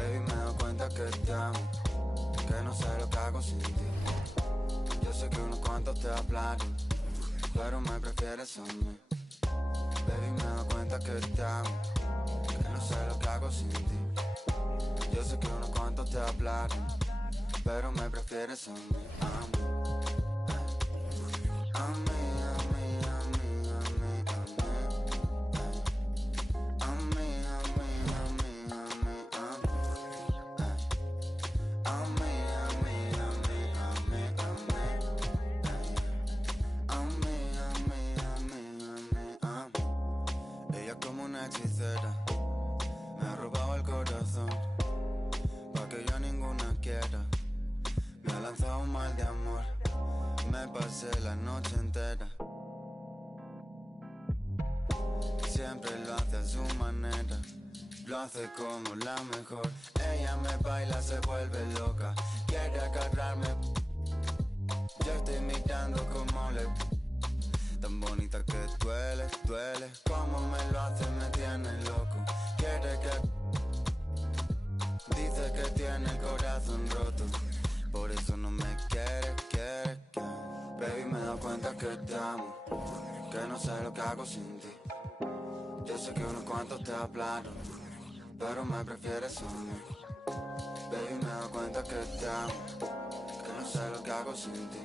Baby, me doy cuenta que te amo, que no sé lo que hago sin ti. Yo sé que unos cuantos te hablaron, pero me prefieres a mí. Baby, me doy cuenta que te amo, que no sé lo que hago sin ti. Yo sé que unos cuantos te hablaron, pero me prefieres a mí. A mí. Me ha robado el corazón, pa' que yo ninguna quiera. Me ha lanzado un mal de amor, me pasé la noche entera. Siempre lo hace a su manera, lo hace como la mejor. Ella me baila, se vuelve loca, quiere agarrarme. Yo estoy mirando como le... Tan bonita que duele, duele. Como me lo hace, me tiene loco. Quiere que... Dice que tiene el corazón roto, por eso no me quiere. Baby, me doy cuenta que te amo, que no sé lo que hago sin ti. Yo sé que unos cuantos te hablaron, pero me prefieres a mí. Baby, me doy cuenta que te amo, que no sé lo que hago sin ti.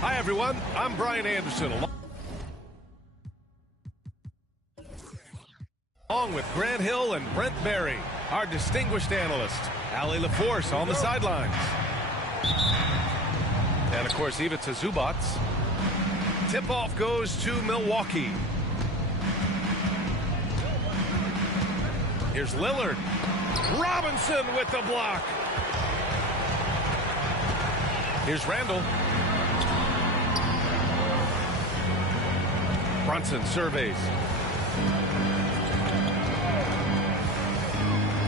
Hi, everyone. I'm Brian Anderson, along with Grant Hill and Brent Barry, our distinguished analyst, Allie LaForce on the sidelines. And, of course, Ivica Zubac. Tip-off goes to Milwaukee. Here's Lillard. Robinson with the block. Here's Randall. Brunson surveys.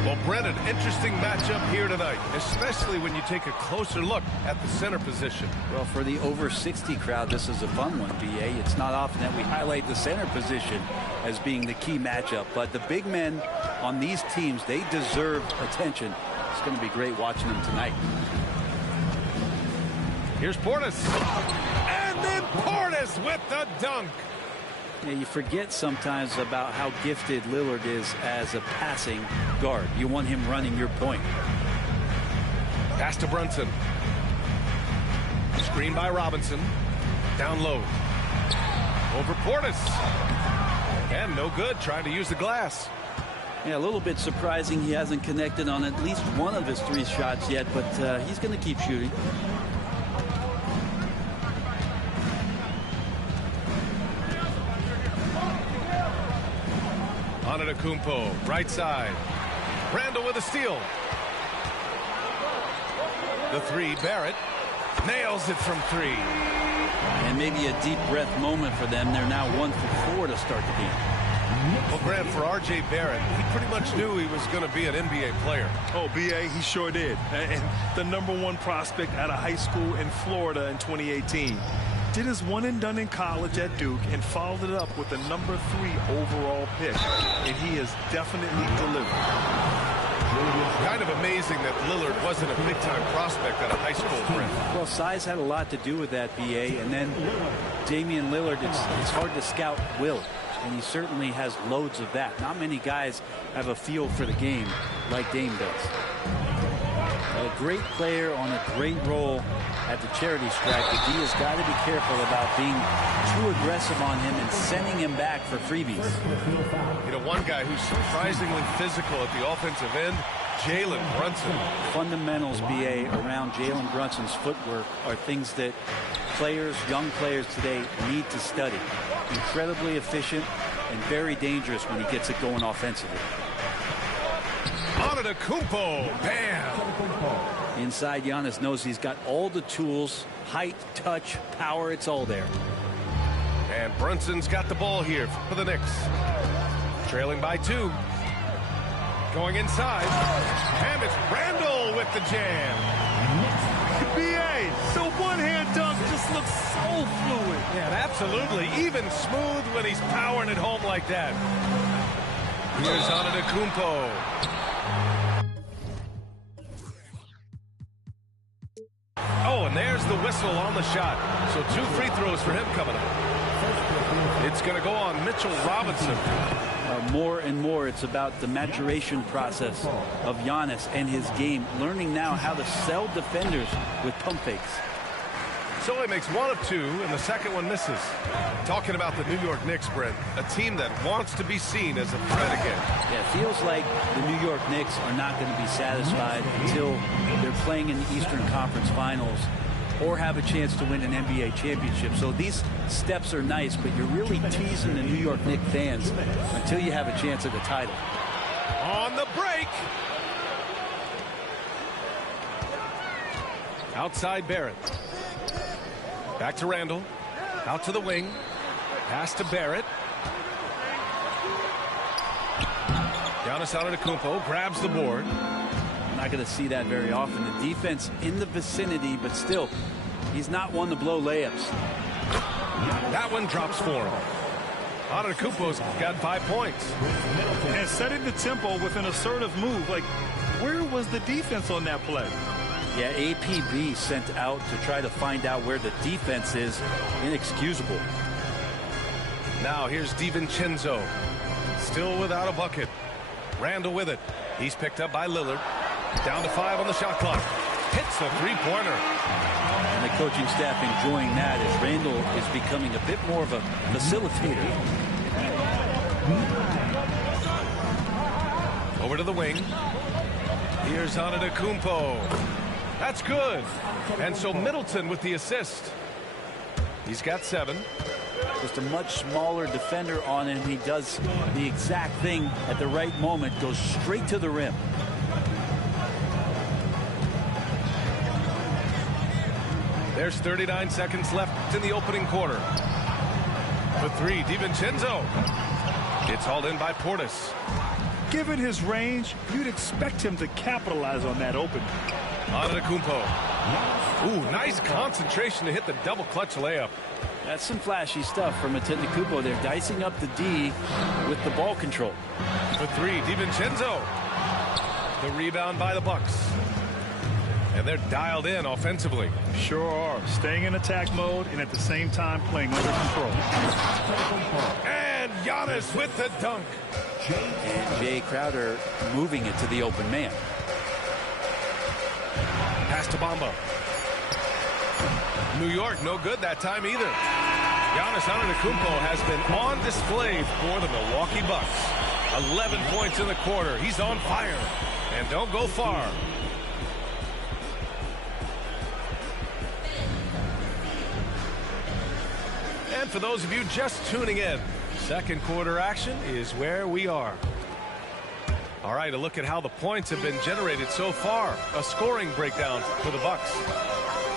Well, Brent, an interesting matchup here tonight, especially when you take a closer look at the center position. Well, for the over 60 crowd, this is a fun one, BA. It's not often that we highlight the center position as being the key matchup, but the big men on these teams, they deserve attention. It's going to be great watching them tonight. Here's Portis. And then Portis with the dunk. Yeah, you forget sometimes about how gifted Lillard is as a passing guard. You want him running your point. Pass to Brunson. Screen by Robinson. Down low. Over Portis. And no good, trying to use the glass. Yeah, a little bit surprising he hasn't connected on at least one of his 3 shots yet, but he's going to keep shooting. Antetokounmpo, right side. Randall with a steal. The 3, Barrett. Nails it from 3. And maybe a deep breath moment for them. They're now 1 for 4 to start the game. Well, Grant, for R.J. Barrett, he pretty much knew he was going to be an NBA player. Oh, B.A., he sure did. And the #1 prospect out of high school in Florida in 2018. Did his one and done in college at Duke and followed it up with the #3 overall pick. And he has definitely delivered. Kind of amazing that Lillard wasn't a big-time prospect out of high school, Brent. Well, size had a lot to do with that, B.A. And then Damian Lillard, it's hard to scout will. And he certainly has loads of that. Not many guys have a feel for the game like Dame does. A great player on a great role at the charity stripe, but he has got to be careful about being too aggressive on him and sending him back for freebies. You know, one guy who's surprisingly physical at the offensive end, Jalen Brunson. Fundamentals, B.A., around Jalen Brunson's footwork are things that players, young players today need to study. Incredibly efficient and very dangerous when he gets it going offensively. Antetokounmpo, bam! Inside, Giannis knows he's got all the tools, height, touch, power, it's all there. And Brunson's got the ball here for the Knicks. Trailing by 2. Going inside. And it's Randall with the jam. B.A., the one-hand dunk just looks so fluid. Yeah, absolutely. Even smooth when he's powering it home like that. Here's Antetokounmpo. Oh, and there's the whistle on the shot. So 2 free throws for him coming up. It's going to go on Mitchell Robinson. More and more, it's about the maturation process of Giannis and his game, learning now how to sell defenders with pump fakes. So he makes 1 of 2, and the second one misses. Talking about the New York Knicks, Brent, a team that wants to be seen as a threat again. Yeah, it feels like the New York Knicks are not going to be satisfied until they're playing in the Eastern Conference Finals or have a chance to win an NBA championship. So these steps are nice, but you're really teasing the New York Knicks fans until you have a chance at the title. On the break. Outside Barrett. Back to Randall. Out to the wing. Pass to Barrett. Giannis Antetokounmpo grabs the board. Not going to see that very often. The defense in the vicinity, but still, he's not one to blow layups. That one drops for him. Antetokounmpo's got 5 points. And setting the tempo with an assertive move. Like, where was the defense on that play? Yeah, APB sent out to try to find out where the defense is. Inexcusable. Now here's DiVincenzo. Still without a bucket. Randall with it. He's picked up by Lillard. Down to 5 on the shot clock. Hits a 3-pointer. And the coaching staff enjoying that as Randall is becoming a bit more of a facilitator. Over to the wing. Here's Antetokounmpo. That's good. And so Middleton with the assist. He's got 7. Just a much smaller defender on him. He does the exact thing at the right moment. Goes straight to the rim. There's 39 seconds left in the opening quarter. The 3, DiVincenzo. It's hauled in by Portis. Given his range, you'd expect him to capitalize on that opening. Antetokounmpo. Ooh, nice concentration to hit the double clutch layup. That's some flashy stuff from Antetokounmpo. They're dicing up the D with the ball control. The 3, DiVincenzo. The rebound by the Bucks. And they're dialed in offensively. Sure are. Staying in attack mode and at the same time playing under control. And Giannis with the dunk. And Jay Crowder moving it to the open man. Pass to Bamba. New York, no good that time either. Giannis Antetokounmpo has been on display for the Milwaukee Bucks. 11 points in the quarter. He's on fire. And don't go far. And for those of you just tuning in, second quarter action is where we are. All right, a look at how the points have been generated so far. A scoring breakdown for the Bucks.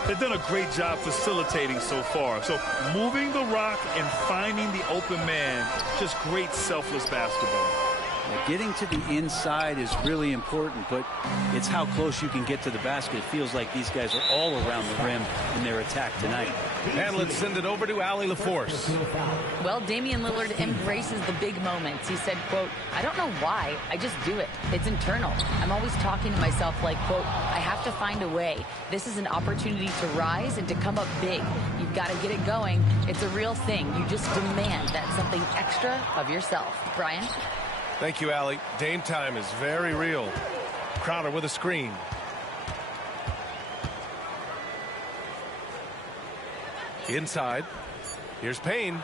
They've done a great job facilitating so far. So moving the rock and finding the open man, just great selfless basketball. Getting to the inside is really important, but it's how close you can get to the basket. It feels like these guys are all around the rim in their attack tonight. And let's send it over to Allie LaForce. Well, Damian Lillard embraces the big moments. He said, quote, "I don't know why, I just do it. It's internal. I'm always talking to myself like, quote, I have to find a way. This is an opportunity to rise and to come up big. You've got to get it going. It's a real thing. You just demand that something extra of yourself." Brian? Thank you, Allie. Dame time is very real. Crowder with a screen. Inside. Here's Payne.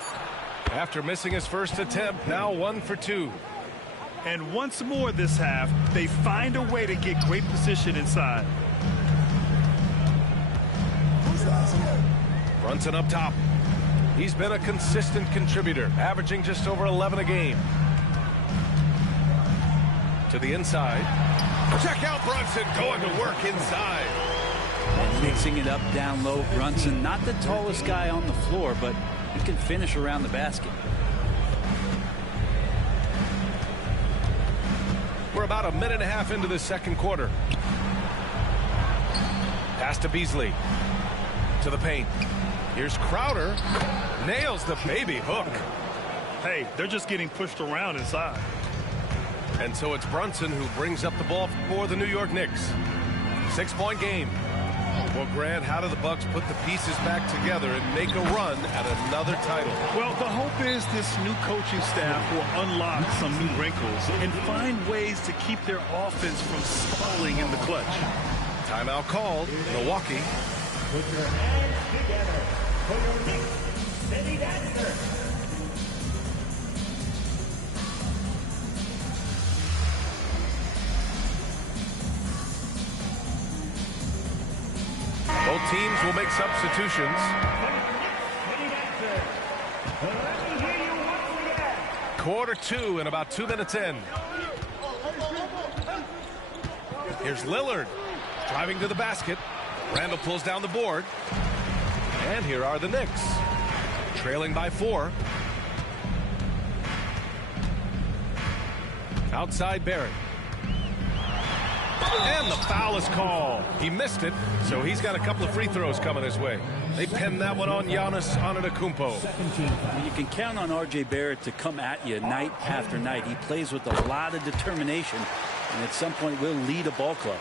After missing his first attempt, now 1 for 2. And once more this half, they find a way to get great position inside. Brunson up top. He's been a consistent contributor, averaging just over 11 a game. To the inside. Check out Brunson going to work inside. And mixing it up down low. Brunson, not the tallest guy on the floor, but he can finish around the basket. We're about a minute and a half into the second quarter. Pass to Beasley. To the paint. Here's Crowder. Nails the baby hook. Hey, they're just getting pushed around inside. And so it's Brunson who brings up the ball for the New York Knicks. 6-point game. Well, Grant, how do the Bucks put the pieces back together and make a run at another title? Well, the hope is this new coaching staff will unlock some new wrinkles and find ways to keep their offense from stalling in the clutch. Timeout called. Milwaukee. Put your hands together for your Knicks City Dancer. Both teams will make substitutions. Quarter 2 and about 2 minutes in. Here's Lillard driving to the basket. Randall pulls down the board. And here are the Knicks, trailing by 4. Outside Barrett. And the foul is called. He missed it, so he's got a couple of free throws coming his way. They pinned that one on Giannis Antetokounmpo. You can count on R.J. Barrett to come at you night after night. He plays with a lot of determination, and at some point will lead a ball club.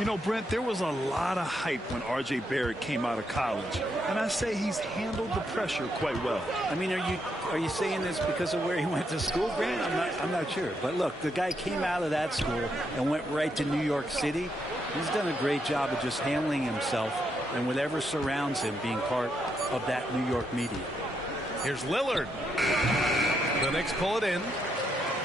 You know, Brent, there was a lot of hype when R.J. Barrett came out of college, and I say he's handled the pressure quite well. I mean, are you saying this because of where he went to school, Grant? I'm not sure. But look, the guy came out of that school and went right to New York City. He's done a great job of just handling himself and whatever surrounds him being part of that New York media. Here's Lillard. The Knicks pull it in.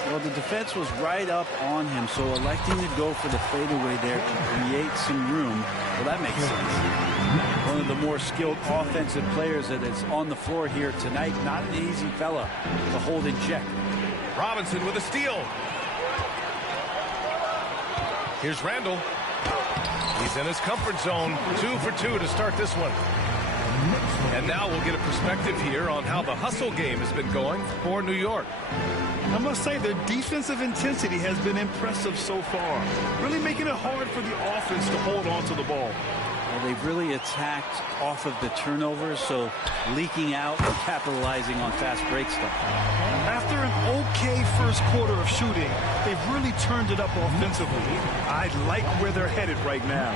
Well, the defense was right up on him, so electing to go for the fadeaway there to create some room, well, that makes sense. One of the more skilled offensive players that is on the floor here tonight. Not an easy fella to hold in check. Robinson with a steal. Here's Randall. He's in his comfort zone. 2 for 2 to start this one. And now we'll get a perspective here on how the hustle game has been going for New York. I must say their defensive intensity has been impressive so far, really making it hard for the offense to hold on to the ball. Well, they've really attacked off of the turnovers, so leaking out and capitalizing on fast break stuff. After an okay first quarter of shooting, they've really turned it up offensively. I like where they're headed right now.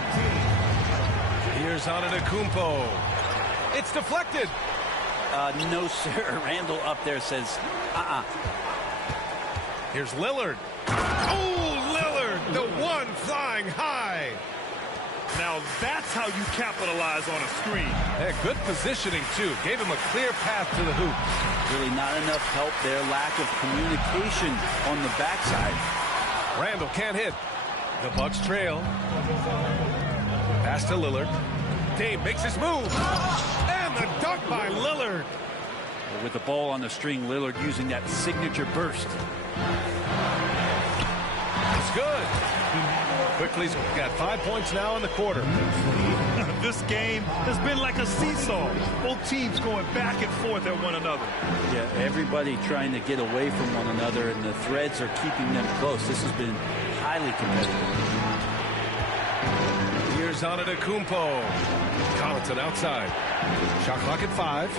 Here's Antetokounmpo. It's deflected. No, sir. Randall up there says, Here's Lillard. Oh, Lillard, the one flying high. Now that's how you capitalize on a screen. Hey, good positioning, too. Gave him a clear path to the hoop. Really not enough help there. Lack of communication on the backside. Randall can't hit. The Bucks trail. Pass to Lillard. Dame makes his move. And the dunk by Lillard. With the ball on the string, Lillard using that signature burst. It's good. Quickly's got 5 points now in the quarter. This game has been like a seesaw. Both teams going back and forth at one another. Yeah, everybody trying to get away from one another, and the threads are keeping them close. This has been highly competitive. Here's Antetokounmpo. Connaughton outside. Shot clock at 5.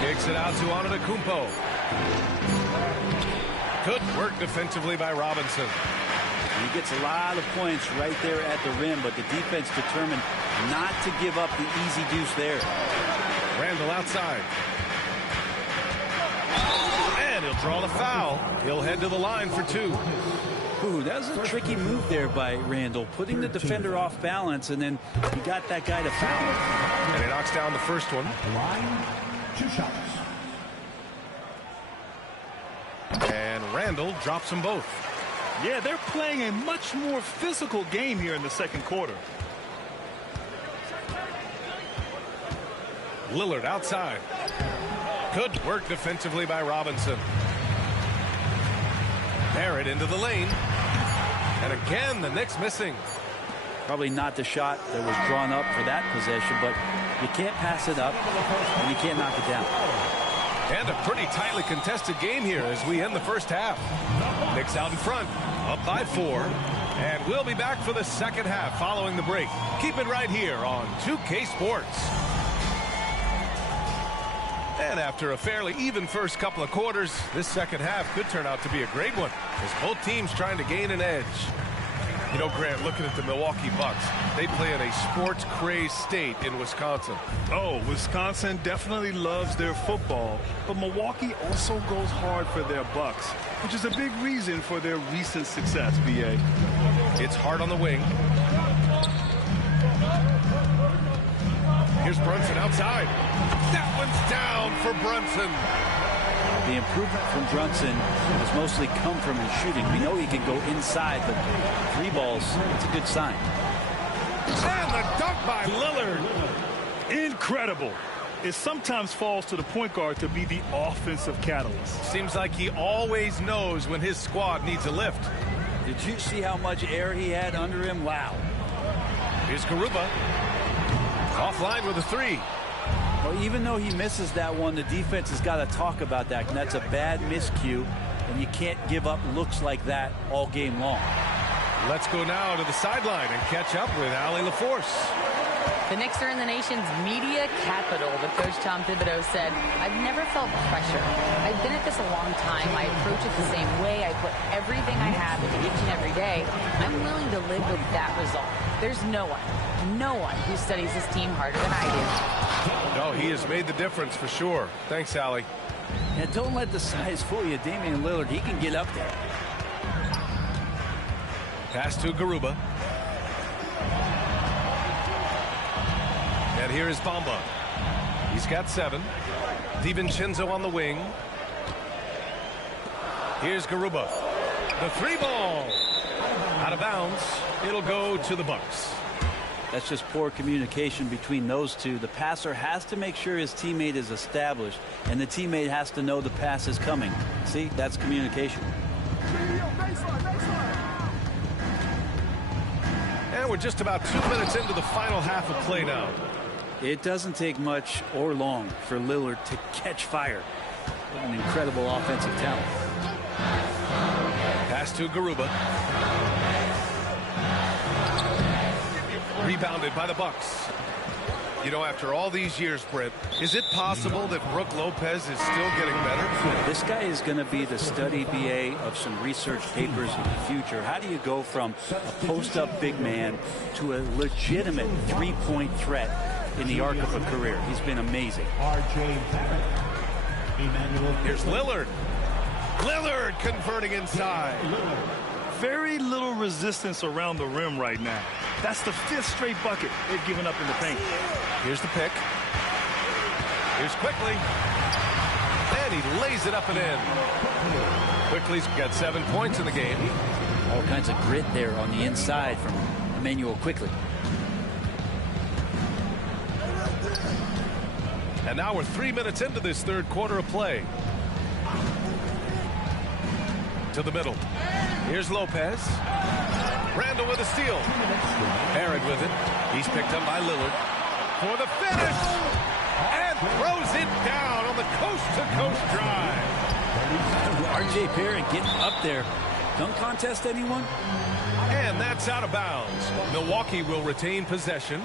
Kicks it out to Antetokounmpo. Good work defensively by Robinson. He gets a lot of points right there at the rim, but the defense determined not to give up the easy deuce there. Randall outside. And he'll draw the foul. He'll head to the line for 2. Ooh, that was a tricky move there by Randall, putting the defender off balance, and then he got that guy to foul. And he knocks down the first one. Line, 2 shots. And Randall drops them both. Yeah, they're playing a much more physical game here in the second quarter. Lillard outside. Good work defensively by Robinson. Barrett into the lane. And again, the Knicks missing. Probably not the shot that was drawn up for that possession, but you can't pass it up, and you can't knock it down. And a pretty tightly contested game here as we end the first half. Knicks out in front, up by 4. And we'll be back for the second half following the break. Keep it right here on 2K Sports. And after a fairly even first couple of quarters, this second half could turn out to be a great one as both teams trying to gain an edge. You know, Grant, looking at the Milwaukee Bucks, they play in a sports-crazed state in Wisconsin. Oh, Wisconsin definitely loves their football, but Milwaukee also goes hard for their Bucks, which is a big reason for their recent success, B.A. It's hard on the wing. Here's Brunson outside. That one's down for Brunson. The improvement from Brunson has mostly come from his shooting. We know he can go inside, but 3 balls, it's a good sign. And the dunk by Lillard. Incredible. It sometimes falls to the point guard to be the offensive catalyst. Seems like he always knows when his squad needs a lift. Did you see how much air he had under him? Wow. Here's Garuba. Offline with a 3. Well, even though he misses that one, the defense has got to talk about that. And that's a bad miscue, and you can't give up looks like that all game long. Let's go now to the sideline and catch up with Allie LaForce. The Knicks are in the nation's media capital, but Coach Tom Thibodeau said, I've never felt pressure. I've been at this a long time. I approach it the same way. I put everything I have into each and every day. I'm willing to live with that result. There's no one who studies this team harder than I do. No, he has made the difference for sure. Thanks, Allie. And don't let the size fool you. Damian Lillard, he can get up there. Pass to Garuba. And here is Bamba. He's got 7. DiVincenzo on the wing. Here's Garuba. The 3 ball. Out of bounds. It'll go to the Bucks. That's just poor communication between those two. The passer has to make sure his teammate is established, and the teammate has to know the pass is coming. See, that's communication. And we're just about 2 minutes into the final half of play now. It doesn't take much or long for Lillard to catch fire. What an incredible offensive talent. Pass to Garuba. Rebounded by the Bucks. You know, after all these years, Brent, is it possible that Brook Lopez is still getting better? This guy is going to be the study BA of some research papers in the future. How do you go from a post-up big man to a legitimate three-point threat in the arc of a career? He's been amazing. Here's Lillard. Lillard converting inside. very little resistance around the rim right now. That's the 5th straight bucket they've given up in the paint. Here's the pick. Here's Quickly. And he lays it up and in. Quickly's got 7 points in the game. All kinds of grit there on the inside from Immanuel Quickly. And now we're 3 minutes into this third quarter of play. To the middle. Here's Lopez. Randall with a steal. Barrett with it. He's picked up by Lillard. For the finish. And throws it down on the coast-to-coast drive. R.J. Barrett getting up there. Dunk contest, anyone? And that's out of bounds. Milwaukee will retain possession.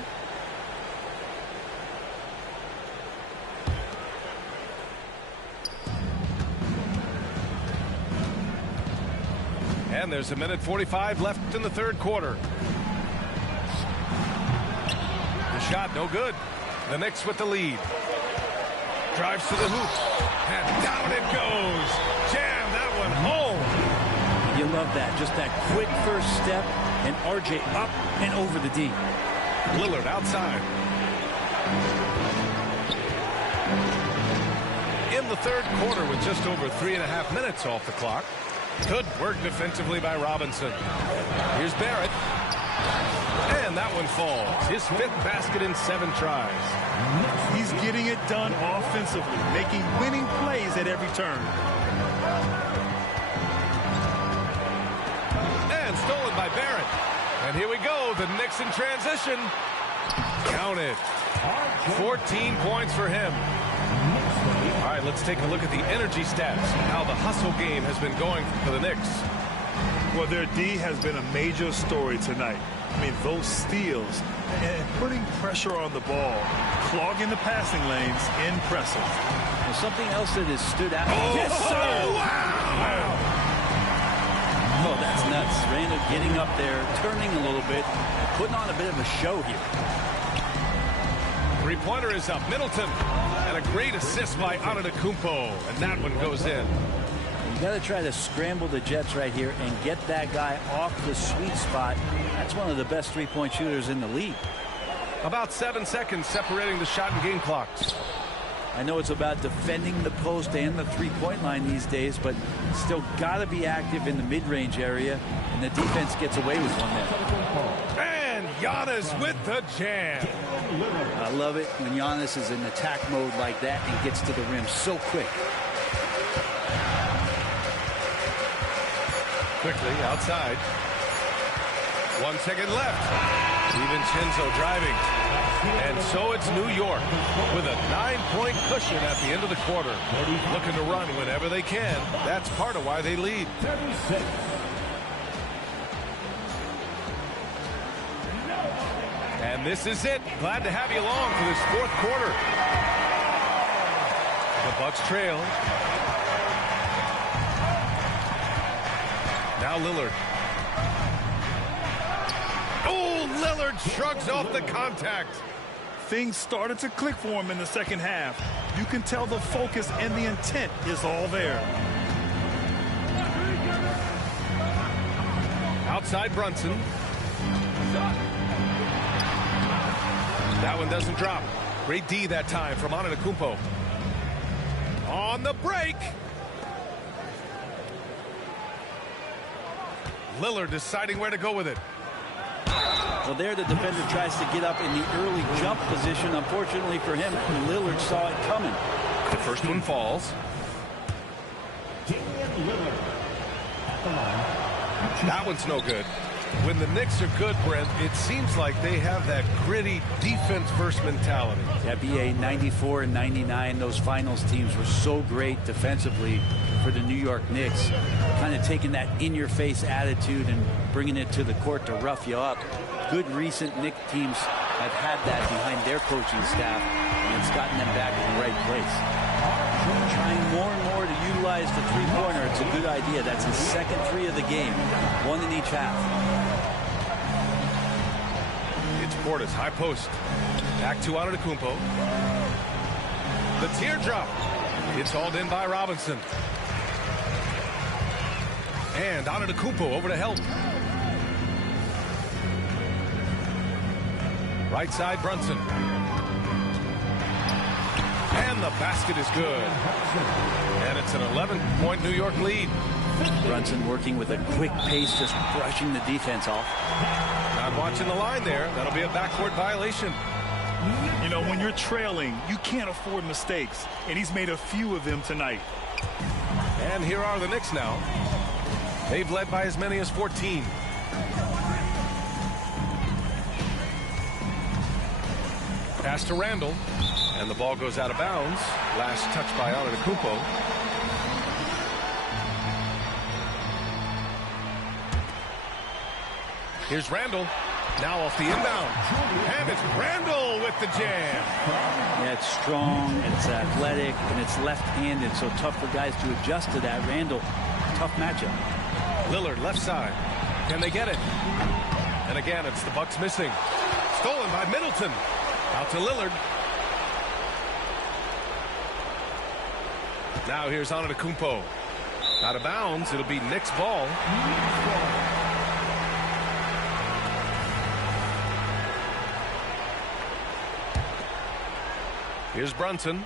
And there's 1:45 left in the third quarter. The shot no good. The Knicks with the lead. Drives to the hoop. And down it goes. Jam that one home. You love that. Just that quick first step. And R.J. up and over the D. Lillard outside. In the third quarter with just over 3.5 minutes off the clock. Good work defensively by Robinson. Here's Barrett. And that one falls. His 5th basket in 7 tries. He's getting it done offensively, making winning plays at every turn. And stolen by Barrett. And here we go. The Knicks in transition. Count it. 14 points for him. All right, let's take a look at the energy stats. How the hustle game has been going for the Knicks. Well, their D has been a major story tonight. I mean, those steals and putting pressure on the ball, clogging the passing lanes, impressive. Well, something else that has stood out. Yes, sir! Wow! Oh, that's nuts. Randall getting up there, turning a little bit, putting on a bit of a show here. Three-pointer is up. Middleton. And a great assist by Antetokounmpo. And that one goes in. You got to try to scramble the Jets right here and get that guy off the sweet spot. That's one of the best three-point shooters in the league. About 7 seconds separating the shot and game clocks. I know it's about defending the post and the three-point line these days, but still got to be active in the mid-range area, and the defense gets away with one there. And Giannis with the jam. I love it when Giannis is in attack mode like that and gets to the rim so quick. Quickly outside. 1 second left. DiVincenzo driving. And so it's New York with a 9-point cushion at the end of the quarter. Looking to run whenever they can. That's part of why they lead. 36. And this is it. Glad to have you along for this fourth quarter. The Bucks trail. Now Lillard. Oh, Lillard shrugs off the contact. Things started to click for him in the second half. You can tell the focus and the intent is all there. Outside Brunson. That one doesn't drop. Great D that time from Antetokounmpo. On the break. Lillard deciding where to go with it. Well, there the defender tries to get up in the early jump position. Unfortunately for him, Lillard saw it coming. The first one falls. Damian Lillard at the line. That one's no good. When the Knicks are good, Brent, it seems like they have that gritty defense-first mentality. NBA 94 and 99, those finals teams were so great defensively for the New York Knicks. Kind of taking that in-your-face attitude and bringing it to the court to rough you up. Good recent Knicks teams have had that behind their coaching staff, and it's gotten them back in the right place. Trying more and more to utilize the three-pointer. It's a good idea. That's his second three of the game. One in each half. It's Portis, high post. Back to Antetokounmpo. The teardrop. It's hauled in by Robinson. And Antetokounmpo over to help. Right side, Brunson. And the basket is good. And it's an 11-point New York lead. Brunson working with a quick pace, just brushing the defense off. Not watching the line there. That'll be a backcourt violation. You know, when you're trailing, you can't afford mistakes, and he's made a few of them tonight. And here are the Knicks now. They've led by as many as 14. Pass to Randall, and the ball goes out of bounds. Last touch by Antetokounmpo. Here's Randall. Now off the inbound. And it's Randall with the jam. Yeah, it's strong, and it's athletic, and it's left-handed, so tough for guys to adjust to that. Randall, tough matchup. Lillard left side. Can they get it? And again, it's the Bucks missing. Stolen by Middleton. Out to Lillard. Now here's Antetokounmpo. Out of bounds. It'll be Knicks ball. Here's Brunson.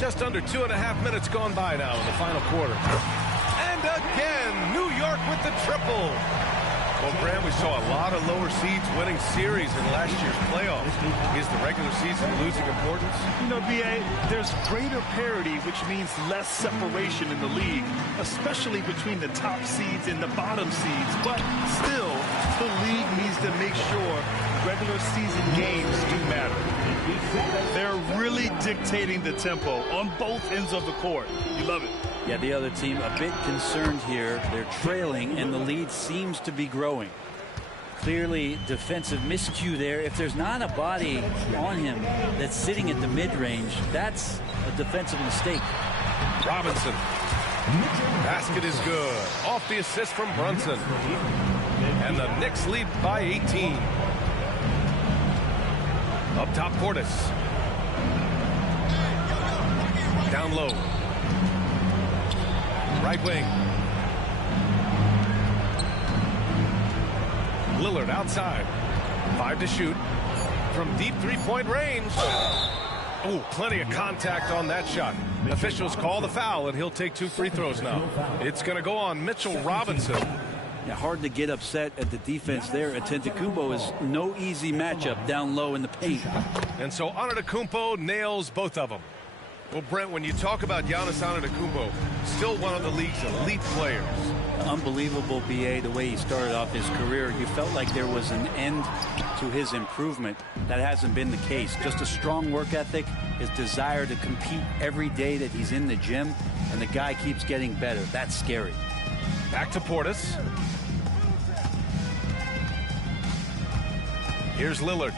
Just under 2.5 minutes gone by now in the final quarter. And again, New York with the triple. Well, Graham, we saw a lot of lower seeds winning series in last year's playoffs. Is the regular season losing importance? You know, B.A., there's greater parity, which means less separation in the league, especially between the top seeds and the bottom seeds. But still, the league needs to make sure regular season games do matter. They're really dictating the tempo on both ends of the court. You love it. Yeah, the other team a bit concerned here. They're trailing, and the lead seems to be growing. Clearly, defensive miscue there. If there's not a body on him that's sitting at the mid-range, that's a defensive mistake. Robinson. Basket is good. Off the assist from Brunson. And the Knicks lead by 18. Up top, Portis. Down low. Right wing. Lillard outside. 5 to shoot. From deep three-point range. Oh, plenty of contact on that shot. Officials call the foul, and he'll take 2 free throws now. It's going to go on Mitchell Robinson. Yeah, hard to get upset at the defense there. Antetokounmpo is no easy matchup down low in the paint. And so Antetokounmpo nails both of them. Well, Brent, when you talk about Giannis Antetokounmpo, still one of the league's elite players. Unbelievable, B.A., the way he started off his career. You felt like there was an end to his improvement. That hasn't been the case. Just a strong work ethic, his desire to compete every day that he's in the gym, and the guy keeps getting better. That's scary. Back to Portis. Here's Lillard.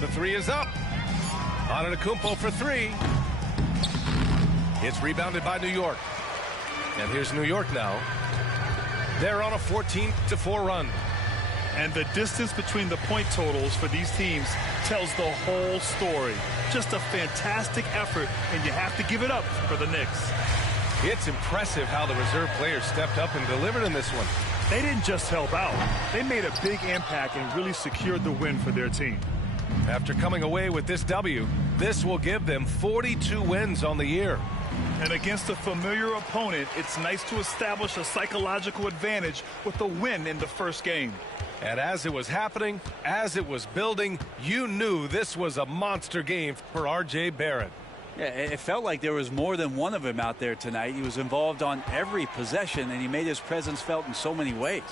The 3 is up. Antetokounmpo for 3. It's rebounded by New York. And here's New York now. They're on a 14-4 run. And the distance between the point totals for these teams tells the whole story. Just a fantastic effort, and you have to give it up for the Knicks. It's impressive how the reserve players stepped up and delivered in this one. They didn't just help out. They made a big impact and really secured the win for their team. After coming away with this W, this will give them 42 wins on the year. And against a familiar opponent, it's nice to establish a psychological advantage with a win in the first game. And as it was happening, as it was building, you knew this was a monster game for R.J. Barrett. Yeah, it felt like there was more than one of him out there tonight. He was involved on every possession, and he made his presence felt in so many ways.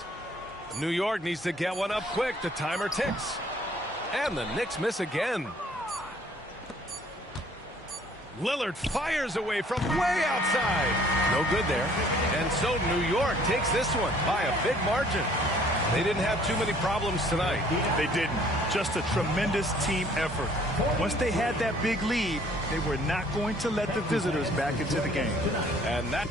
New York needs to get one up quick. The timer ticks. And the Knicks miss again. Lillard fires away from way outside. No good there. And so New York takes this one by a big margin. They didn't have too many problems tonight. They didn't. Just a tremendous team effort. Once they had that big lead, they were not going to let the visitors back into the game. And that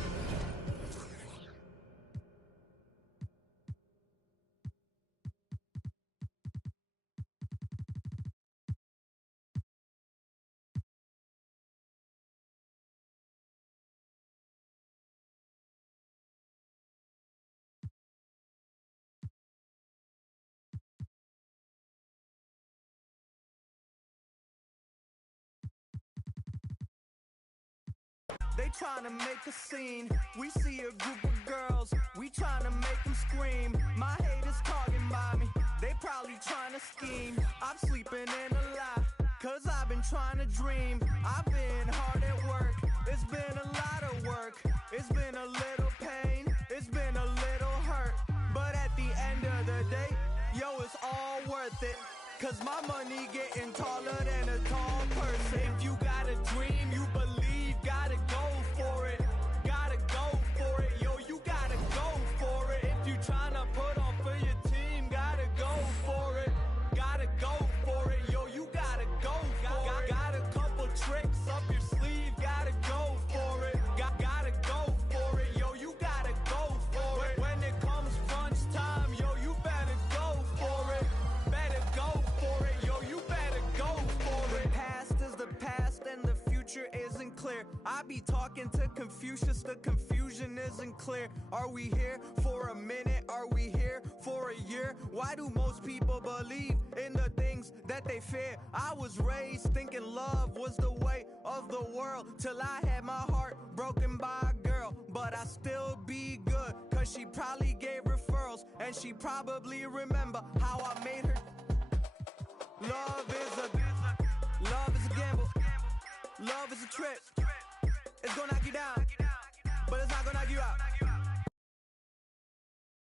trying to make a scene. We see a group of girls, we trying to make them scream. My haters talking by me, they probably trying to scheme. I'm sleeping in a lie, cause I've been trying to dream. I've been hard at work, it's been a lot of work. It's been a little pain, it's been a little hurt. But at the end of the day, yo, it's all worth it. Cause my money getting taller than a tall person. If you got a dream, you believe, gotta go for it. Gotta go for it, yo, you gotta go for it. If you tryna put on for your team, gotta go for it. Gotta go for it, yo, you gotta go for it. Got a couple tricks up your sleeve, gotta go for it. Gotta go for it, yo, you gotta go for it. When it comes crunch time, yo, you better go for it. Better go for it, yo, you better go for it. The past is the past and the future isn't clear. I be talking to Confucius, the confusion isn't clear. Are we here for a minute? Are we here for a year? Why do most people believe in the things that they fear? I was raised thinking love was the way of the world, till I had my heart broken by a girl. But I still be good, cause she probably gave referrals, and she probably remember how I made her. Love is a gamble. Love is a trip. It's gonna knock you down, but it's not gonna knock you out.